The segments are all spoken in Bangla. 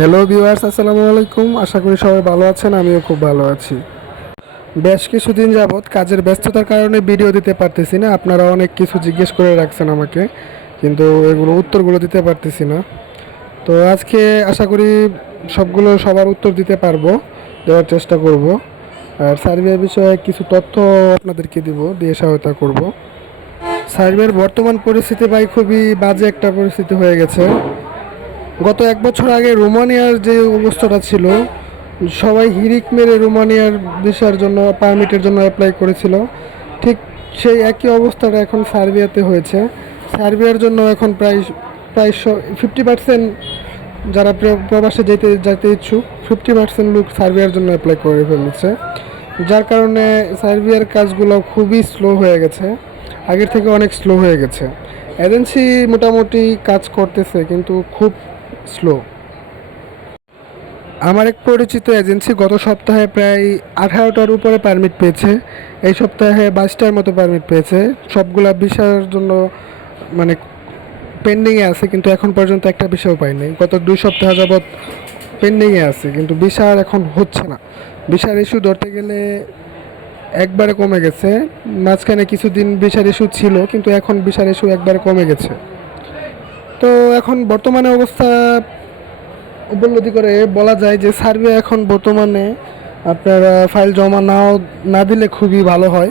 হ্যালো ভিউয়ার্স, আসসালামু আলাইকুম। আশা করি সবাই ভালো আছেন, আমিও খুব ভালো আছি। বেশ কিছুদিন যাবৎ কাজের ব্যস্ততার কারণে ভিডিও দিতে পারতেছি না। আপনারা অনেক কিছু জিজ্ঞেস করে রাখছেন আমাকে, কিন্তু এগুলো উত্তরগুলো দিতে পারতেছি না। তো আজকে আশা করি সবার উত্তর দিতে পারবো, দেওয়ার চেষ্টা করব। আর সার্ভে বিষয়ে কিছু তথ্য আপনাদেরকে দিয়ে সহায়তা করব। সার্ভের বর্তমান পরিস্থিতি ভাই খুবই বাজে একটা পরিস্থিতি হয়ে গেছে। গত এক বছর আগে রোমানিয়ার যে অবস্থাটা ছিল, সবাই হিড়িক মেরে রোমানিয়ার ভিসার জন্য, পারমিটের জন্য অ্যাপ্লাই করেছিল। ঠিক সেই একই অবস্থাটা এখন সার্বিয়াতে হয়েছে। সার্বিয়ার জন্য এখন প্রায় প্রায় 50% যারা প্রবাসে যেতে ইচ্ছুক, 50% লোক সার্বিয়ার জন্য অ্যাপ্লাই করে ফেলেছে। যার কারণে সার্বিয়ার কাজগুলো খুবই স্লো হয়ে গেছে, আগের থেকে অনেক স্লো হয়ে গেছে। এজেন্সি মোটামুটি কাজ করতেছে, কিন্তু খুব স্লো। আমার এক পরিচিত এজেন্সি গত সপ্তাহে প্রায় 18টার উপরে পারমিট পেয়েছে, এই সপ্তাহে 22টার মতো পারমিট পেয়েছে। সবগুলা ভিসার জন্য মানে পেন্ডিংয়ে আছে, কিন্তু এখন পর্যন্ত একটা ভিসাও পাইনি। গত 2 সপ্তাহ যাবৎ পেন্ডিংয়ে আছে, কিন্তু ভিসা আর এখন হচ্ছে না। ভিসার ইস্যু ধরতে গেলে একবারে কমে গেছে। মাঝখানে কিছুদিন ভিসার ইস্যু ছিল, কিন্তু এখন ভিসার ইস্যু একবারে কমে গেছে। তো এখন বর্তমানে অবস্থা উপলব্ধি করে বলা যায় যে সার্ভে এখন বর্তমানে আপনারা ফাইল জমা না দিলে খুবই ভালো হয়।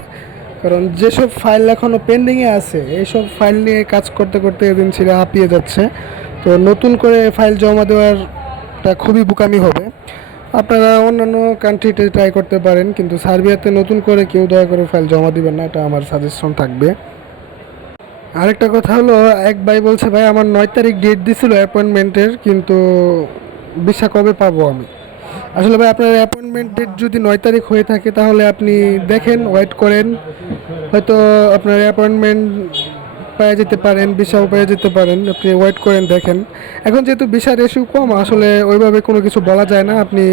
কারণ যেসব ফাইল এখনও পেন্ডিংয়ে আছে, এইসব ফাইল নিয়ে কাজ করতে করতে এজেন্সিরা হাঁপিয়ে যাচ্ছে। তো নতুন করে ফাইল জমা দেওয়ারটা খুবই বোকামি হবে। আপনারা অন্যান্য কান্ট্রিতে ট্রাই করতে পারেন, কিন্তু সার্বিয়াতে নতুন করে কেউ দয়া করে ফাইল জমা দিবেন না, এটা আমার সাজেশন থাকবে। আরেকটা কথা হলো, এক ভাই বলছে, ভাই আমার 9 তারিখ ডেট দিছিল অ্যাপয়েন্টমেন্টের, কিন্তু ভিসা কবে পাবো আমি? আসলে ভাই, আপনার অ্যাপয়েন্টমেন্ট ডেট যদি 9 তারিখ হয়ে থাকে, তাহলে আপনি দেখেন, ওয়েট করেন। হয়তো আপনার অ্যাপয়েন্টমেন্ট পেয়ে যেতে পারেন, ভিসাও পেয়ে যেতে পারেন। আপনি ওয়েট করেন, দেখেন। এখন যেহেতু ভিসার ইস্যু কম, আসলে ওইভাবে কোনো কিছু বলা যায় না। আপনি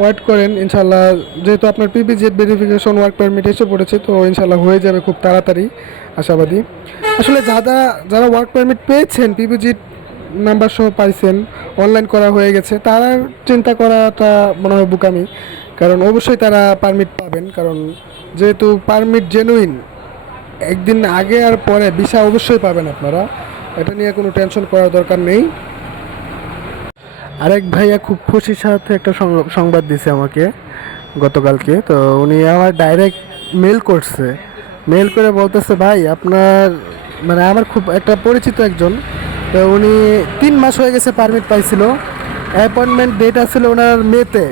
ওয়েট করেন, ইনশাল্লাহ। যেহেতু আপনার পিপিজেড ভেরিফিকেশন ওয়ার্ক পারমিট এসে পড়েছে, তো ইনশাল্লাহ হয়ে যাবে খুব তাড়াতাড়ি, আশাবাদী। আসলে যারা ওয়ার্ক পারমিট পেয়েছেন, পিপিজেড নাম্বার সহ পাইছেন, অনলাইন করা হয়ে গেছে, তারা চিন্তা করাটা মনে হয় বোকামি। কারণ অবশ্যই তারা পারমিট পাবেন, কারণ যেহেতু পারমিট জেনুইন, একদিন আগে আর পরে ভিসা অবশ্যই পাবেন আপনারা। এটা নিয়ে কোনো টেনশন করার দরকার নেই। আরেক ভাইয়া খুব খুশির সাথে একটা সংবাদ দিছে আমাকে গতকালকে। তো উনি আমার ডাইরেক্ট মেল করছে, মেল করে বলতেছে, ভাই আপনার আমার খুব একটা পরিচিত একজন, তো উনি 3 মাস হয়ে গেছে পারমিট পাইছিল। অ্যাপয়েন্টমেন্ট ডেট আছিল ওনার মেতে,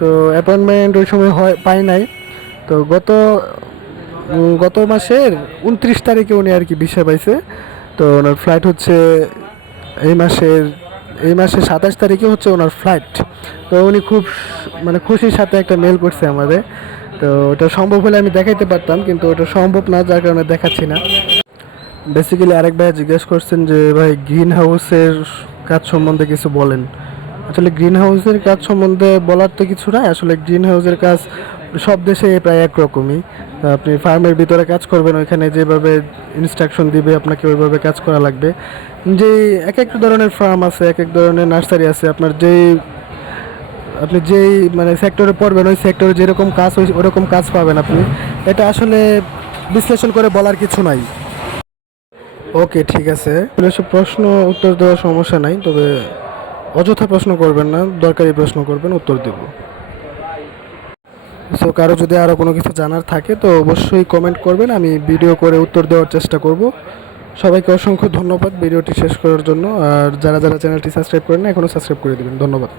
তো অ্যাপয়েন্টমেন্ট ওই সময় পায় নাই। তো গত মাসের 29 তারিখে উনি আর কি ভিসা পাইছে। তো ওনার ফ্লাইট হচ্ছে এই মাসের 27 তারিখে হচ্ছে ওনার ফ্লাইট। তো উনি খুব খুশির সাথে একটা মেল করছে আমাদের। তো ওটা সম্ভব হলে আমি দেখাইতে পারতাম, কিন্তু ওটা সম্ভব না, যার কারণে দেখাচ্ছি না। বেসিক্যালি আরেক ভাই জিজ্ঞেস করছেন যে, ভাই গ্রিন হাউসের কাজ সম্বন্ধে কিছু বলেন। আসলে গ্রিন হাউসের কাজ সম্বন্ধে বলার তো কিছু নাই। আসলে গ্রিন হাউসের কাজ সব দেশে প্রায় একরকমই। আপনি ফার্মের ভিতরে কাজ করবেন, ওইখানে যেভাবে ইনস্ট্রাকশন দিবে আপনাকে ওইভাবে কাজ করা লাগবে। যে এক এক ধরনের ফার্ম আছে, এক এক ধরনের নার্সারি আছে। আপনি যেই সেক্টরে পড়বেন, ওই সেক্টরে যেরকম কাজ ওরকম কাজ পাবেন আপনি। এটা আসলে বিশ্লেষণ করে বলার কিছু নাই। ওকে, ঠিক আছে। এসব প্রশ্ন উত্তর দেওয়ার সমস্যা নাই, তবে অযথা প্রশ্ন করবেন না, দরকারি প্রশ্ন করবেন, উত্তর দেব। সো কারো যদি আরও কোনো কিছু জানার থাকে, তো অবশ্যই কমেন্ট করবেন, আমি ভিডিও করে উত্তর দেওয়ার চেষ্টা করব। সবাইকে অসংখ্য ধন্যবাদ ভিডিওটি শেষ করার জন্য। আর যারা চ্যানেলটি সাবস্ক্রাইব করেন না, এখনও সাবস্ক্রাইব করে দেবেন। ধন্যবাদ।